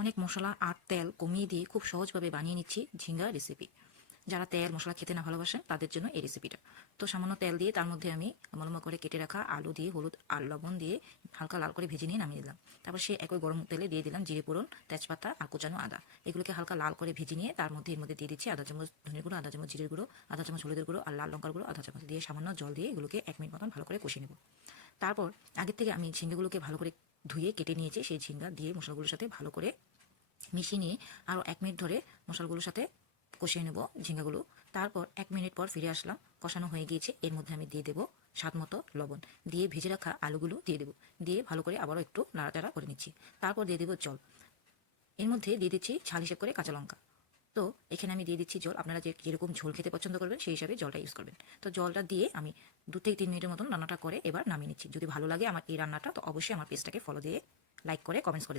অনেক মশলা আর তেল কমিয়ে দিয়ে খুব সহজভাবে বানিয়ে নিচ্ছি ঝিঙ্গা রেসিপি। যারা তেল মশলা খেতে না ভালোবাসেন তাদের জন্য এই রেসিপিটা। তো সামান্য তেল দিয়ে তার মধ্যে আমি লম্বা করে কেটে রাখা আলু দিয়ে হলুদ আর লবণ দিয়ে হালকা লাল করে ভেজে নিয়ে নামিয়ে দিলাম। তারপর সে একই গরম তেলে দিয়ে দিলাম জিরে ফোড়ন, তেজপাতা আর কুচানো আদা। এগুলোকে হালকা লাল করে ভেজে নিয়ে তার মধ্যে দিয়ে দিচ্ছি আধা চামচ ধনের গুঁড়ো, আধা চামচ জিরের গুঁড়ো, আধা চামচ হলুদের গুঁড়ো আর লাল লঙ্কার গুঁড়ো আধা চামচ দিয়ে সামান্য জল দিয়ে এগুলোকে 1 মিনিট মতন ভালো করে কষিয়ে নেব। তারপর আগের থেকে আমি ঝিঙ্গাগুলোকে ভালো করে ধুয়ে কেটে নিয়েছি, সেই ঝিঙ্গা দিয়ে মশলাগুলোর সাথে ভালো করে মিশিয়ে নিয়ে আরও 1 মিনিট ধরে মশলাগুলোর সাথে কষিয়ে নেব ঝিঙ্গাগুলো। তারপর 1 মিনিট পর ফিরে আসলাম, কষানো হয়ে গিয়েছে। এর মধ্যে আমি দিয়ে দেবো স্বাদ মতো লবণ, দিয়ে ভেজে রাখা আলুগুলো দিয়ে দেবো, দিয়ে ভালো করে আবারও একটু নাড়াচাড়া করে নিচ্ছি। তারপর দিয়ে দেবো জল, এর মধ্যে দিয়ে দিচ্ছি ঝাল হিসেব করে কাঁচা লঙ্কা। তো এখানে আমি দিয়ে দিচ্ছি জল, আপনারা যেরকম ঝোল খেতে পছন্দ করবেন সেই হিসাবে জলটা ইউজ করবেন। তো জলটা দিয়ে আমি 2 থেকে 3 মিনিটের মতন রান্নাটা করে এবার নামিয়ে নিচ্ছি। যদি ভালো লাগে আমার এই রান্নাটা তো অবশ্যই আমার পেজটাকে ফলো দিয়ে লাইক করে কমেন্টস করে